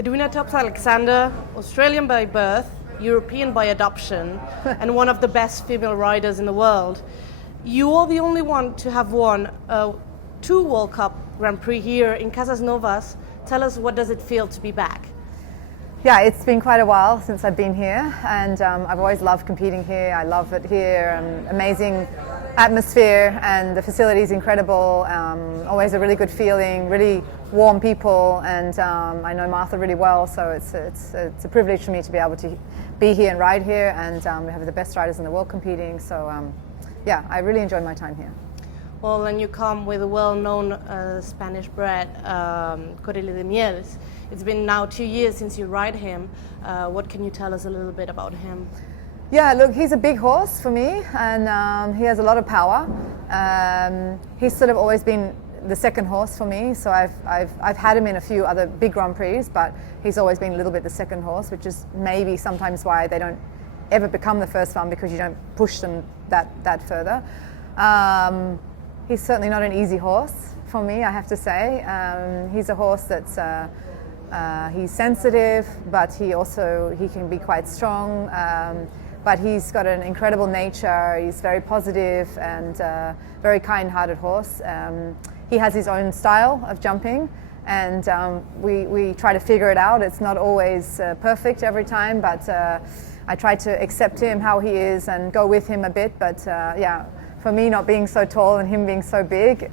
Edwina Alexander, Australian by birth, European by adoption, and one of the best female riders in the world. You are the only one to have won 2 World Cup Grand Prix here in Casas Novas. Tell us, what does it feel to be back? Yeah, it's been quite a while since I've been here, and I've always loved competing here. I love it here. Amazing atmosphere, and the facility is incredible. Always a really good feeling, really warm people, and I know Martha really well, so it's a privilege for me to be able to be here and ride here, and we have the best riders in the world competing. So yeah, I really enjoy my time here. Well, and you come with a well-known Spanish bred Corelle de Mieles. It's been now 2 years since you ride him. What can you tell us a little bit about him? Yeah, look, he's a big horse for me, and he has a lot of power. He's sort of always been the second horse for me, so I've had him in a few other big Grand Prix, but he's always been a little bit the second horse, which is maybe sometimes why they don't ever become the first one, because you don't push them that further. He's certainly not an easy horse for me, I have to say. He's a horse that's he's sensitive, but he can be quite strong. But he's got an incredible nature. He's very positive and very kind-hearted horse. He has his own style of jumping, and we try to figure it out. It's not always perfect every time, but I try to accept him how he is and go with him a bit. But yeah, for me, not being so tall and him being so big,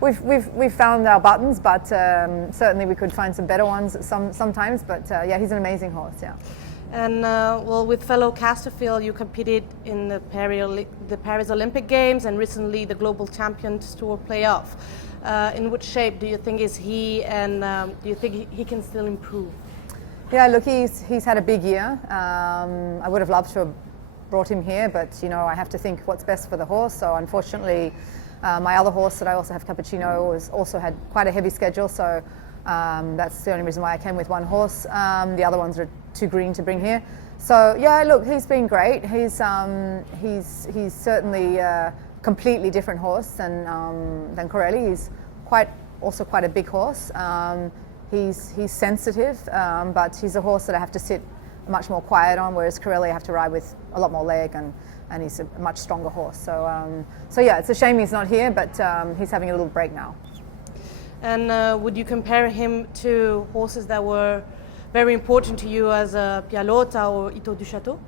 we've found our buttons, but certainly we could find some better ones sometimes. But yeah, he's an amazing horse. Yeah. And well, with fellow Casterfield, you competed in the Paris Olympic Games and recently the Global Champions Tour playoff. In which shape do you think is he, and do you think he can still improve? Yeah, look, he's had a big year. I would have loved to have brought him here, but you know, I have to think what's best for the horse. So unfortunately, my other horse that I also have, Cappuccino, has also had quite a heavy schedule. So that's the only reason why I came with one horse. The other ones are too green to bring here. So yeah, look, he's been great. He's certainly a completely different horse than Corelle. He's also quite a big horse. He's sensitive, but he's a horse that I have to sit much more quiet on, whereas Corelle I have to ride with a lot more leg, and he's a much stronger horse. So yeah, it's a shame he's not here, but he's having a little break now. And would you compare him to horses that were very important to you as Pialota or Ito du Chateau?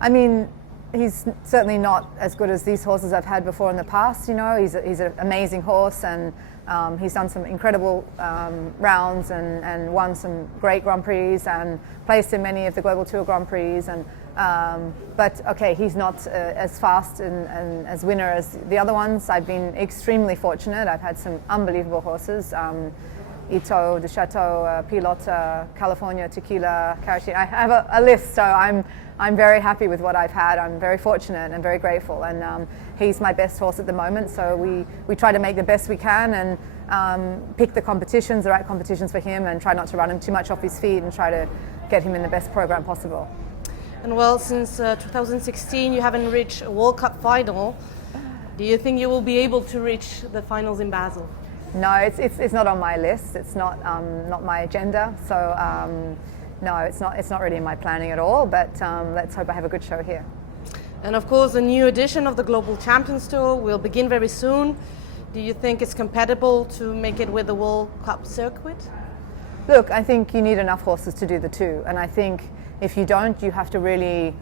I mean, he's certainly not as good as these horses I've had before in the past. You know, he's an amazing horse, and he's done some incredible rounds and won some great Grand Prix and placed in many of the Global Tour Grand Prix. But okay, he's not as fast and as winner as the other ones. I've been extremely fortunate. I've had some unbelievable horses. Ito du Chateau, Pilota, California, Tequila, Carachine. I have a list, so I'm very happy with what I've had. I'm very fortunate and very grateful, and he's my best horse at the moment. So we try to make the best we can and pick the right competitions for him, and try not to run him too much off his feet, and try to get him in the best program possible. And well, since 2016 you haven't reached a World Cup final. Do you think you will be able to reach the finals in Basel? No, it's not on my list. It's not my agenda. So no, it's not really in my planning at all. But let's hope I have a good show here. And of course, a new edition of the Global Champions Tour will begin very soon. Do you think it's compatible to make it with the World Cup circuit? Look, I think you need enough horses to do the two, and I think if you don't, you have to really,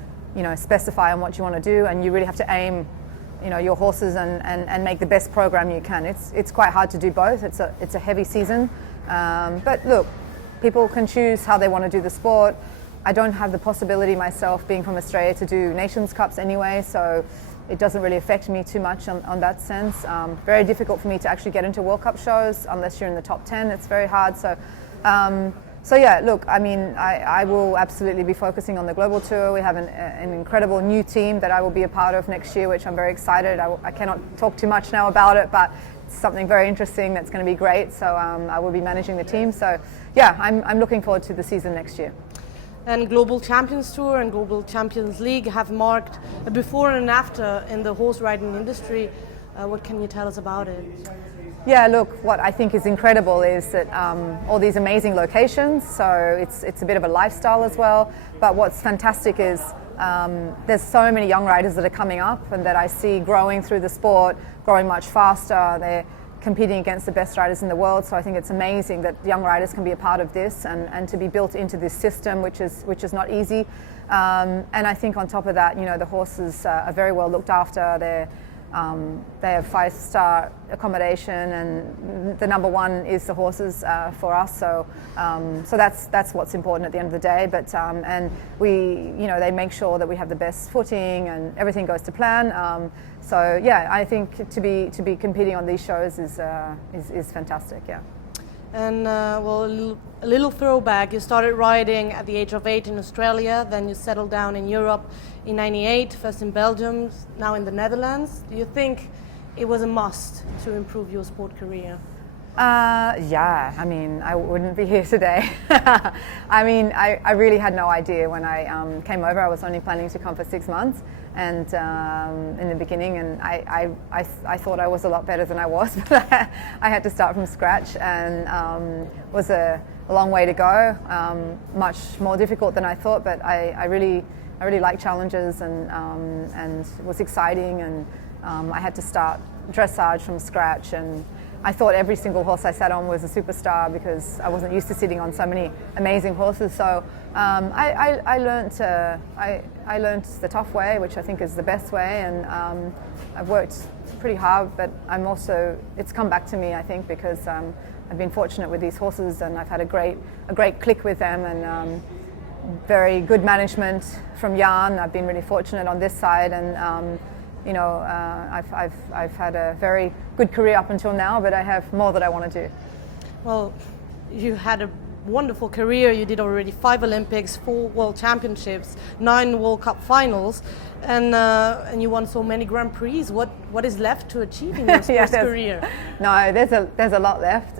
specify on what you want to do, and you really have to aim, your horses and make the best program you can. It's quite hard to do both. It's a heavy season, but look, people can choose how they want to do the sport. I don't have the possibility myself, being from Australia, to do Nations Cups anyway, so it doesn't really affect me too much on that sense. Very difficult for me to actually get into World Cup shows unless you're in the top 10. It's very hard. So yeah, look, I mean, I will absolutely be focusing on the global tour. We have an incredible new team that I will be a part of next year, which I'm very excited. I cannot talk too much now about it, but it's something very interesting that's going to be great. So I will be managing the team. So yeah, I'm looking forward to the season next year. And Global Champions Tour and Global Champions League have marked a before and after in the horse riding industry. What can you tell us about it? Yeah, look, what I think is incredible is that all these amazing locations, so it's a bit of a lifestyle as well, but what's fantastic is there's so many young riders that are coming up and that I see growing through the sport, growing much faster. They're competing against the best riders in the world, so I think it's amazing that young riders can be a part of this and to be built into this system, which is not easy. And I think on top of that, you know, the horses are very well looked after. They have 5-star accommodation, and the number one is the horses for us. So that's what's important at the end of the day. But and they make sure that we have the best footing and everything goes to plan. So yeah, I think to be competing on these shows is fantastic. Yeah. And well, a little throwback. You started riding at the age of 8 in Australia, then you settled down in Europe in '98, first in Belgium, now in the Netherlands. Do you think it was a must to improve your sport career? Yeah, I mean, I wouldn't be here today. I mean, I really had no idea when I came over. I was only planning to come for 6 months, and in the beginning, and I thought I was a lot better than I was, but I had to start from scratch, and was a long way to go, much more difficult than I thought, but I really like challenges, and it was exciting, and I had to start dressage from scratch, and I thought every single horse I sat on was a superstar because I wasn't used to sitting on so many amazing horses. So I learned the tough way, which I think is the best way, and I've worked pretty hard, but it's come back to me, I think, because I've been fortunate with these horses, and I've had a great click with them, and very good management from Jan. I've been really fortunate on this side, and I've had a very good career up until now, but I have more that I want to do. Well, you had a wonderful career. You did already 5 Olympics, 4 World Championships, 9 World Cup finals, and you won so many Grand Prix. What is left to achieve in your sports career? No, there's a lot left.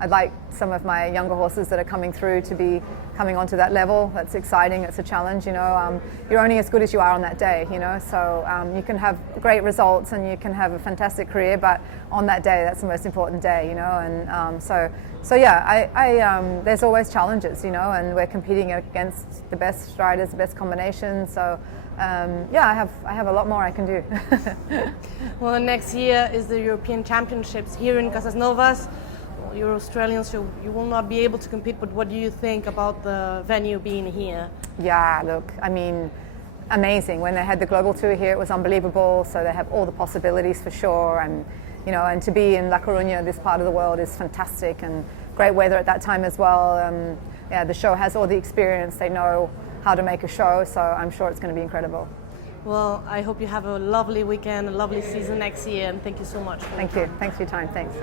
I'd like some of my younger horses that are coming through to be coming onto that level. That's exciting. It's a challenge. You're only as good as you are on that day. So you can have great results and you can have a fantastic career, but on that day, that's the most important day. And so yeah, there's always challenges. And we're competing against the best riders, the best combinations. So yeah, I have a lot more I can do. Well, next year is the European Championships here in Casas. You're Australian, so you will not be able to compete, but what do you think about the venue being here? Yeah, look, I mean, amazing. When they had the global tour here, it was unbelievable, so they have all the possibilities for sure, and and to be in La Coruña, this part of the world, is fantastic, and great weather at that time as well. Yeah, the show has all the experience. They know how to make a show, so I'm sure it's going to be incredible. Well, I hope you have a lovely weekend, a lovely season next year, and thank you so much. Thank you. Thanks for your time. Thanks.